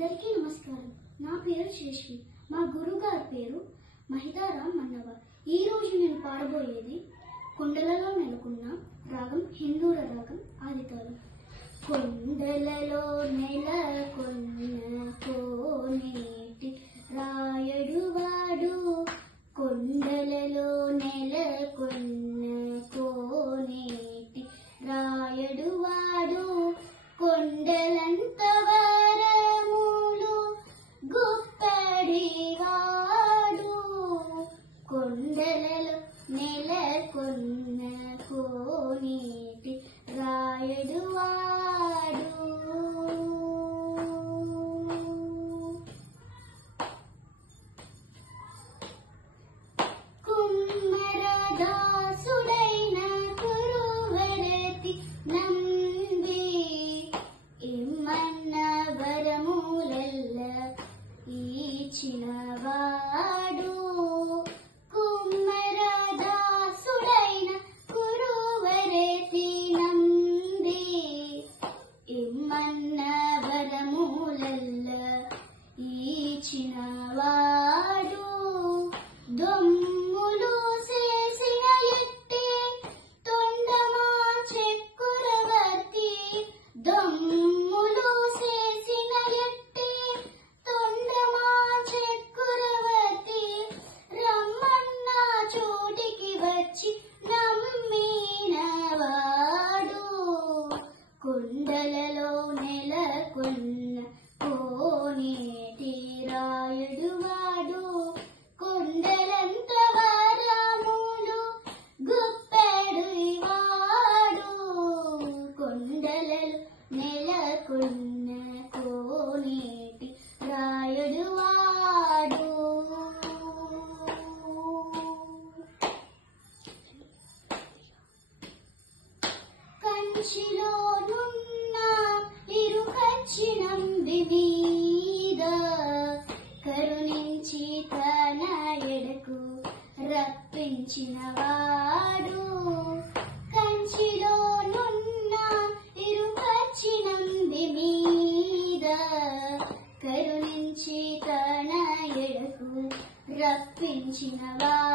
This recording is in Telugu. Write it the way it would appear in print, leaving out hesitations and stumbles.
అందరికీ నమస్కారం. నా పేరు శేషి. మా గురుగారి పేరు మహితారాం మన్నవ. ఈ రోజు నేను పాడబోయేది కొండలలో నెలకొన్న రాగం హిందూర రాగం ఆదితాళం. కొండలలో నెలకొన్న కోనేటి రాయడు వాడు, కొండలలో నెలకొన్న కోనేటి రాయడు వాడు, కొండలంత వరములు గుప్పడివాడు, కొండలలో నెలకొన్న కోనేటి రాయడు వాడు. కుమ్మరదాసుడైన కురువరతి నంబి ఇమ్మన్న వరములెల్ల ఈచినవాడు, కుమ్మరదాసుడైన కురువరతి నంబి ఇమ్మన్న వరములెల్ల ఈచినవాడు, దొమ్ములు చేసిన ఎట్టి తొండమా చక్రవర్తి, దొమ్ములు చేసిన ఎట్టి తొండమా చక్రవర్తి, రమ్మన్న చోటికి వచ్చి నమ్మినవాడు, కొండలలో నెలకొన్న కోనేటి రాయడు వాడు, కొండలంత వరములు గుప్పెడు వాడు, కొండలలో నెలకొన్న కోనేటి రాయడు వాడు. కంచిలోనున్న ఇరుకచ్చినంబి మీద కరుణించి తన ఎడకు రప్పించినవాడు, కంచిలోనున్న ఇరుకచ్చినంబి మీద కరుణించి తన ఎడకు రప్పించినవాడు.